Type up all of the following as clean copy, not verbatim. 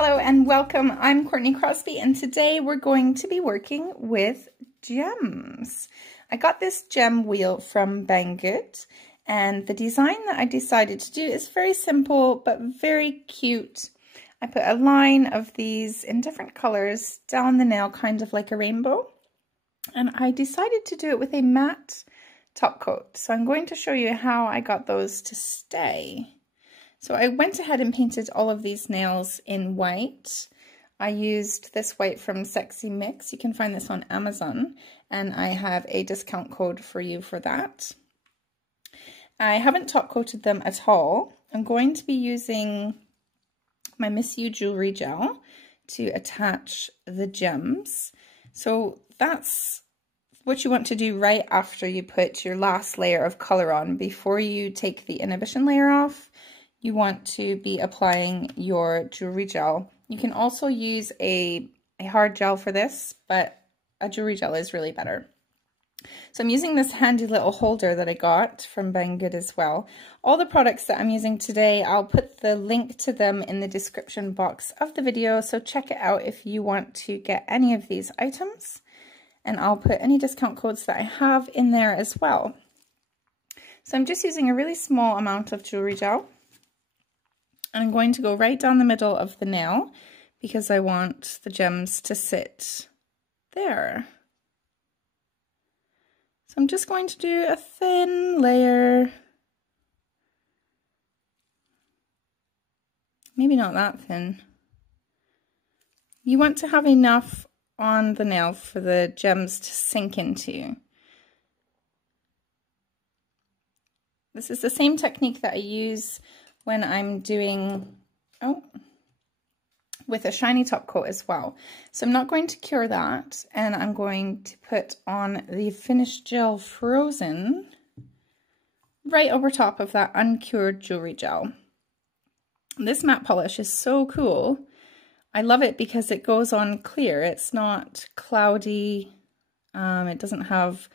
Hello and welcome. I'm Courtney Crosby and today we're going to be working with gems. I got this gem wheel from Banggood and the design that I decided to do is very simple but very cute. I put a line of these in different colors down the nail, kind of like a rainbow, and I decided to do it with a matte top coat. So I'm going to show you how I got those to stay. So I went ahead and painted all of these nails in white. I used this white from Sexy Mix. You can find this on Amazon, and I have a discount code for you for that. I haven't top coated them at all. I'm going to be using my Missu jewelry gel to attach the gems. So that's what you want to do right after you put your last layer of color on. Before you take the inhibition layer off, you want to be applying your jewelry gel. You can also use a hard gel for this, but a jewelry gel is really better. So I'm using this handy little holder that I got from Banggood as well. All the products that I'm using today, I'll put the link to them in the description box of the video, so check it out if you want to get any of these items. And I'll put any discount codes that I have in there as well. So I'm just using a really small amount of jewelry gel. And I'm going to go right down the middle of the nail because I want the gems to sit there. So I'm just going to do a thin layer. Maybe not that thin. You want to have enough on the nail for the gems to sink into. This is the same technique that I use when I'm doing, with a shiny top coat as well. So I'm not going to cure that, and I'm going to put on the finished gel frozen right over top of that uncured jewelry gel. This matte polish is so cool. I love it because it goes on clear. It's not cloudy. It doesn't have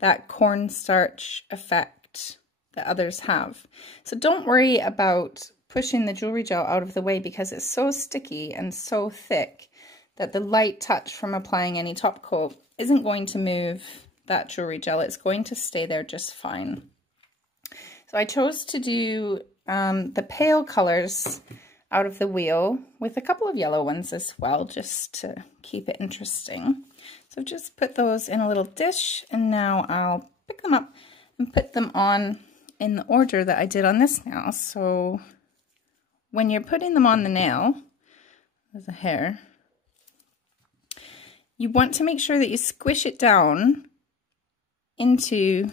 that cornstarch effect that others have. So don't worry about pushing the jewelry gel out of the way because it's so sticky and so thick that the light touch from applying any top coat isn't going to move that jewelry gel. It's going to stay there just fine. So I chose to do the pale colors out of the wheel with a couple of yellow ones as well, just to keep it interesting. So just put those in a little dish, and now I'll pick them up and put them on in the order that I did on this nail. So when you're putting them on the nail, there's a hair, you want to make sure that you squish it down into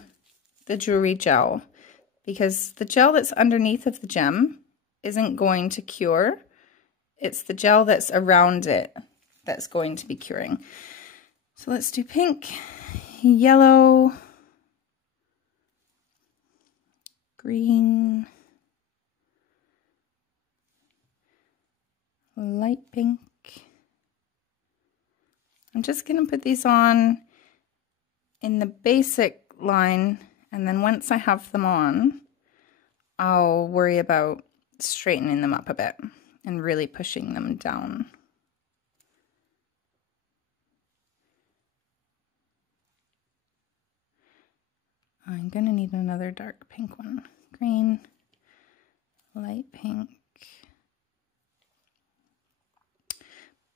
the jewelry gel, because the gel that's underneath of the gem isn't going to cure. It's the gel that's around it that's going to be curing. So let's do pink, yellow, green, light pink. I'm just going to put these on in the basic line, and then once I have them on, I'll worry about straightening them up a bit and really pushing them down. I'm going to need another dark pink one. Green, light pink,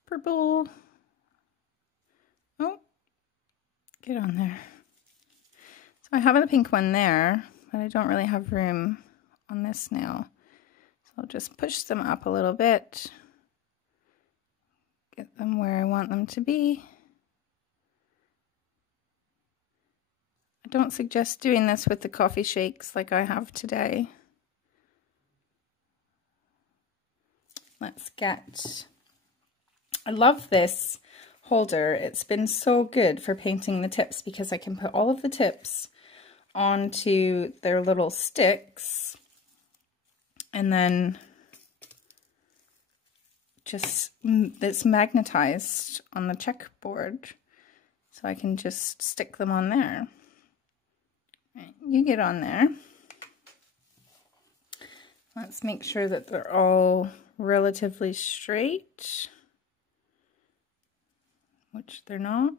purple. Oh, get on there. So I have a pink one there, but I don't really have room on this nail. So I'll just push them up a little bit, get them where I want them to be. I don't suggest doing this with the coffee shakes like I have today. Let's get, I love this holder. It's been so good for painting the tips because I can put all of the tips onto their little sticks and then just, it's magnetized on the checkboard, so I can just stick them on there. You get on there. Let's make sure that they're all relatively straight, which they're not.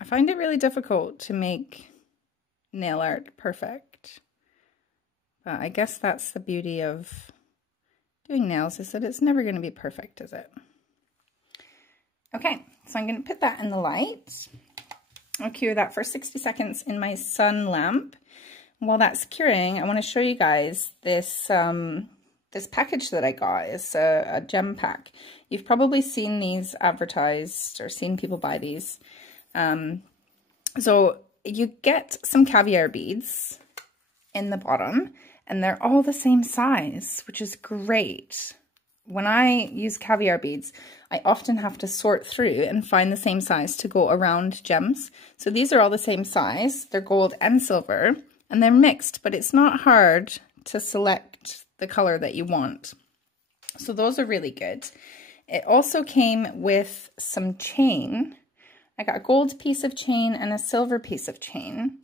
I find it really difficult to make nail art perfect, but I guess that's the beauty of doing nails, is that it's never going to be perfect, is it? Okay, so I'm going to put that in the light. I'll cure that for 60 seconds in my sun lamp. While that's curing, I want to show you guys this this package that I got. It's a gem pack. You've probably seen these advertised or seen people buy these. So you get some caviar beads in the bottom, and they're all the same size, which is great. When I use caviar beads, I often have to sort through and find the same size to go around gems. So these are all the same size. They're gold and silver, and they're mixed, but it's not hard to select the color that you want. So those are really good. It also came with some chain. I got a gold piece of chain and a silver piece of chain.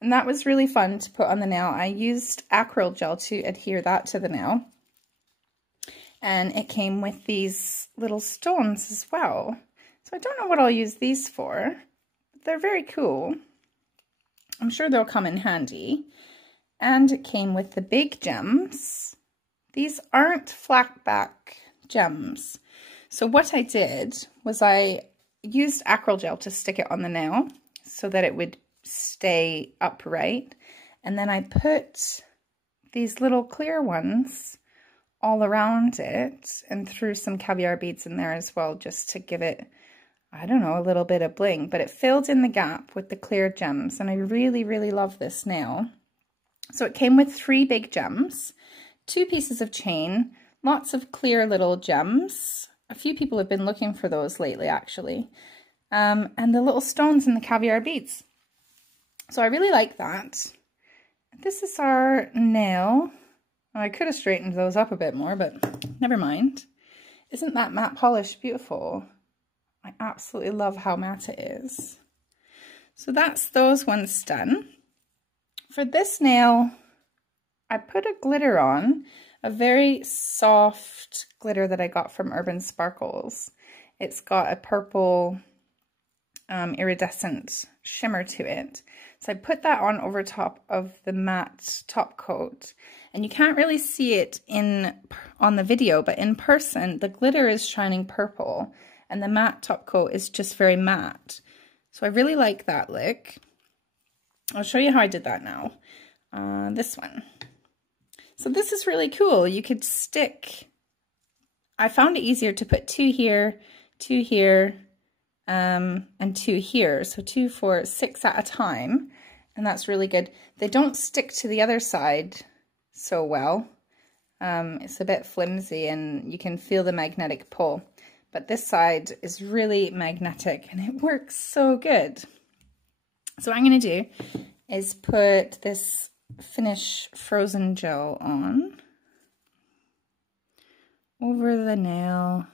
And that was really fun to put on the nail. I used acrylic gel to adhere that to the nail. And it came with these little stones as well. So I don't know what I'll use these for, but they're very cool. I'm sure they'll come in handy. And it came with the big gems. These aren't flat back gems. So what I did was I used acrylic gel to stick it on the nail so that it would stay upright, and then I put these little clear ones all around it and threw some caviar beads in there as well, just to give it, I don't know, a little bit of bling, but it filled in the gap with the clear gems, and I really, really love this nail. So it came with 3 big gems, 2 pieces of chain, lots of clear little gems. A few people have been looking for those lately, actually, and the little stones and the caviar beads. So I really like that. This is our nail. I could have straightened those up a bit more, but never mind. Isn't that matte polish beautiful? I absolutely love how matte it is. So that's those ones done. For this nail, I put a glitter on, a very soft glitter that I got from Urban Sparkles. It's got a purple iridescent shimmer to it. So I put that on over top of the matte top coat, and you can't really see it on the video, but in person the glitter is shining purple and the matte top coat is just very matte. So I really like that look. I'll show you how I did that now. This one. So this is really cool. You could stick, I found it easier to put 2 here, 2 here, and 2 here. So 2, 4, 6 at a time. And that's really good. They don't stick to the other side so well. It's a bit flimsy and you can feel the magnetic pull. But this side is really magnetic and it works so good. So what I'm going to do is put this Finish Frozen Gel on over the nail.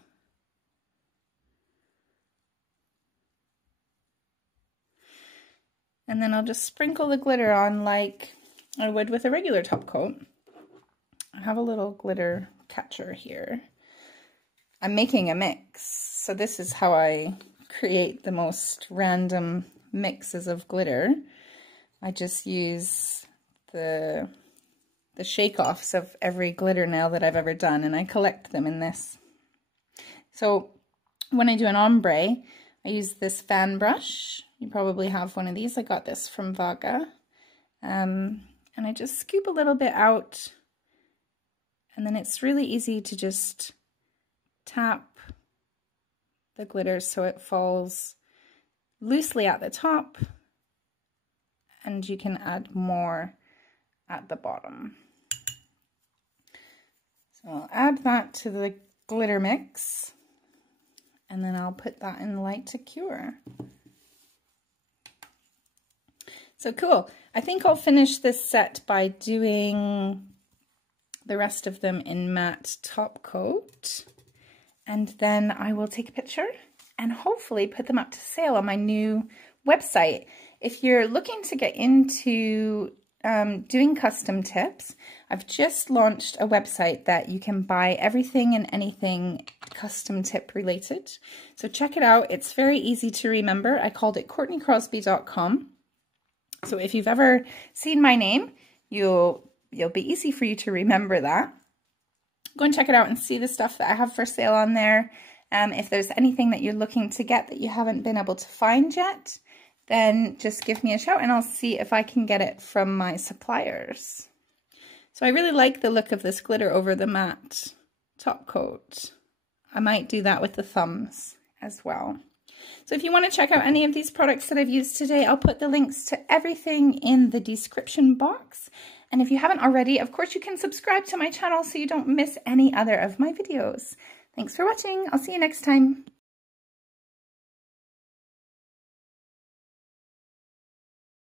And then I'll just sprinkle the glitter on like I would with a regular top coat. I have a little glitter catcher here. I'm making a mix, so this is how I create the most random mixes of glitter. I just use the shake-offs of every glitter nail that I've ever done, and I collect them in this. So when I do an ombre, I use this fan brush. You probably have one of these. I got this from VAGA. And I just scoop a little bit out, and then it's really easy to just tap the glitter so it falls loosely at the top, and you can add more at the bottom. So I'll add that to the glitter mix, and then I'll put that in the light to cure. So cool. I think I'll finish this set by doing the rest of them in matte top coat, and then I will take a picture and hopefully put them up to sale on my new website. If you're looking to get into doing custom tips. I've just launched a website that you can buy everything and anything custom tip related. So check it out. It's very easy to remember. I called it CourtneyCrosby.com. So if you've ever seen my name, it'll be easy for you to remember that. Go and check it out and see the stuff that I have for sale on there. If there's anything that you're looking to get that you haven't been able to find yet, then just give me a shout and I'll see if I can get it from my suppliers. So I really like the look of this glitter over the matte top coat. I might do that with the thumbs as well. So if you want to check out any of these products that I've used today, I'll put the links to everything in the description box. And if you haven't already, of course, you can subscribe to my channel so you don't miss any other of my videos. Thanks for watching. I'll see you next time.